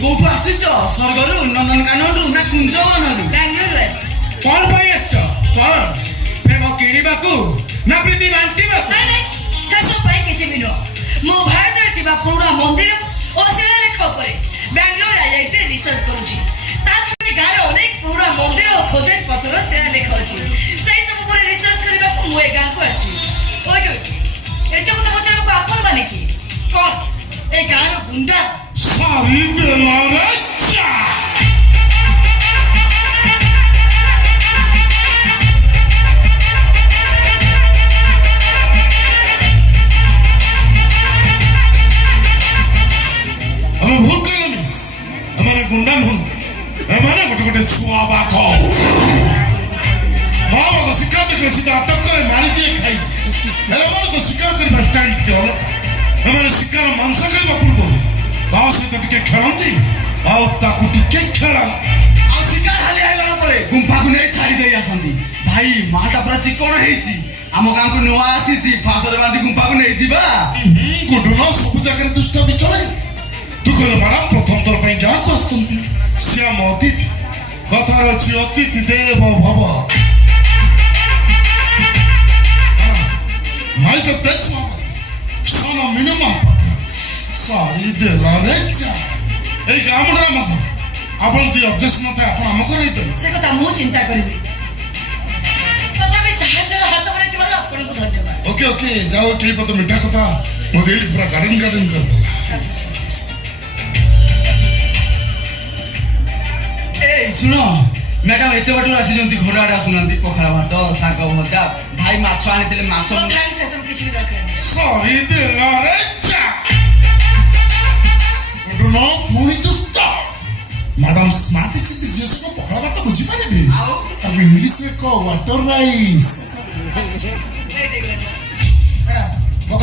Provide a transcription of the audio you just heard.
କୋଉଠୁ ଆସିଛ? ସ୍ୱର୍ଗରୁ, ନନ୍ଦନକାନନରୁ ନା କୁଞ୍ଜବନରୁ? ବାଙ୍ଗାଲୋରରୁ ଆସିଛି। କଣ ପାଇଁ ଆସିଛ? କଣ ପ୍ରେମ କିଣିବାକୁ ନା ପ୍ରୀତି ବାଣ୍ଟିବାକୁ? ନାଇଁ ନାଇଁ, ସେସବୁ ପାଇଁ କିଛି ବି ନୁହଁ। ମୁଁ ଭାରତରେ ଥିବା ପୁରୁଣା ମନ୍ଦିର ଓ ଶିଳାଲେଖ ଉପରେ ବାଙ୍ଗାଲୋର ଆଇଆଇଟିରେ ରିସର୍ଚ୍ଚ କରୁଛି। ତା ଛଡ଼ା ଗାଁରେ ଅନେକ ପୁରୁଣା ମନ୍ଦିର ଓ ଖୋଦେଇ ପଥର ଶିଳାଲେଖ ଅଛି। ସେଇ ସବୁ ଉପରେ ରିସର୍ଚ୍ଚ କରିବାକୁ ମୁଁ ଏ ଗାଁକୁ ଆସିଛି। ଏତେ କଥା ପଚାରିବାକୁ ଆପଣ ମାନେ କିଏ? କଣ ଏ ଗାଁର ଗୁଣ୍ଡା? ସାରି ଦେଲାରେ ଚା। ଆମେ ଭୁଲ କଲେ ମିସ୍। ଏମାନେ ଗୁଣ୍ଡା ନୁହନ୍ତି, ଏମାନେ ଗୋଟେ ଗୋଟେ ଛୁଆ ବାଘ। ବାଘ ଶିକାର ଦେଖିଲେ ସିଧା ଅଟକ করে ମାରି দিয়ে ଖାଇ। ଏମାନଙ୍କ ଶିକାର କରିବା ଷ୍ଟାଇଲ ଟିକେ ଅଲଗା। ଏମାନେ ଶିକାର ମାଂସ ଖାଇବା ପୂର୍ବରୁ ତା ସହିତ ଟିକେ ଖେଳନ୍ତି ଆଉ ତାକୁ ଟିକେ ଖେଳାନ୍ତି। ଆଉ ଶିକାର ହାଲି ହେଇଗଲା ପରେ ଗୁମ୍ଫାକୁ ନେଇ ଛାଡ଼ି ଦେଇ ଆସନ୍ତି। ଭାଇ ମାଟା ପୁରା ଚିକଣ ହେଇଛି, ଆମ ଗାଁକୁ ନୂଆ ଆସିଛି, ଫାସରେ ବାନ୍ଧି ଗୁମ୍ଫାକୁ ନେଇଯିବା। ଗୁଡୁନ ସବୁ ଜାଗାରେ ଦୁଷ୍ଟ ବିଚଳେ। ତୁ କହିଲ ମ୍ୟାଡାମ ପ୍ରଥମ ଥର ପାଇଁ ଗାଁକୁ ଆସିଛନ୍ତି, ସିଏ ଆମ ଅତିଥି। କଥାରେ ଅଛି ଅତିଥି ଦେବ ଭବ। ମାଇକ ତେଜ ସନ ମିନିମମ ସାରି ଦେଲାରେ ଚା। ଏଇ ଗାଁ ମୁଣ୍ଡରେ ମଧ୍ୟ ଆପଣ ଯେ ଅବଜେକ୍ସନ ଥାଏ ଆପଣ ଆମ କରେଇଦେବେ। ସେ କଥା ମୁଁ ଚିନ୍ତା କରିବି। ତଥାପି ସାହାଯ୍ୟର ହାତ ବଢ଼ାଇଥିବାରୁ ଆପଣଙ୍କୁ ଧନ୍ୟବାଦ। ଓକେ ଓକେ ଯାଅ କେହି ପତ ମିଠା କଥା ମୋତେ ଏଇଠି ପୁରା ଗାର୍ଡେନ କରିଦେଲା। ଏଇ ଶୁଣ ମ୍ୟାଡାମ, ଏତେ ବାଟରୁ ଆସିଛନ୍ତି, ଘର ଆଡେ ଆସୁନାହାନ୍ତି। ପଖାଳ ଭାତ, ଶାଗ ଭଜା, ଭାଇ ମାଛ ଆଣିଥିଲେ, ମାଛ ସେସବୁ କିଛି ବି ଦରକାର ନାହିଁ। ସାରି ଦେଲାରେ ଚା। ଗୁଡୁନ ପୁଣି ଦୁଷ୍ଟ। ମ୍ୟାଡାମ ସ୍ମାର୍ଟ ଚିନ୍ତି ଝିଅ ସହ ପଖାଳ ଭାତ ବୁଝିପାରିବେ? ଆଉ ତାକୁ ଇଂଲିଶରେ କହ ୱାଟର ରାଇସ୍। ହେଇଗଲା। ଗତ